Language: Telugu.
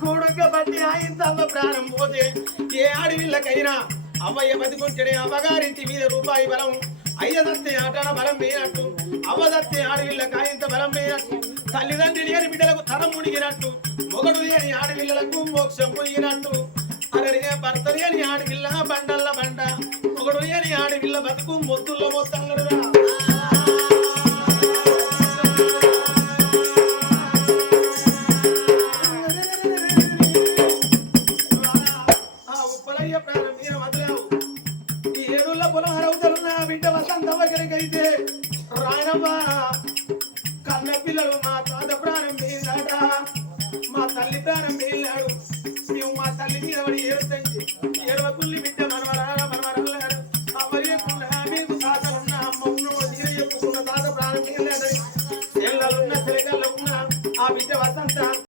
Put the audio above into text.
కొడుక బట్టి ఆయన ప్రాణం పోతే ఏ ఆడవిళ్ళకైనా అవ్వయ్య బతికొచ్చడే అవ్వగారింటి మీద రూపాయి బలం అయ్యదత్తే ఆటన బలం వేయనట్టు అవ్వదత్తే ఆడవిళ్ళకి ఆయంత బలం వేయనట్టు తల్లిదండ్రి లేని బిడ్డలకు తరం మునిగినట్టు మొగడు లేని ఆడవిళ్ళలకు మోక్షం మునిగినట్టు అరే భర్త లేని ఆడవిల్ల బండల్ల బండ మొగడు లేని ఆడవిల్ల బతుకు మొత్తుల్లో మొత్తంగడురా అయితే రాయనమ్మ కన్న పిల్లలు మా తాత ప్రాణం పోయిందట మా తల్లి ప్రాణం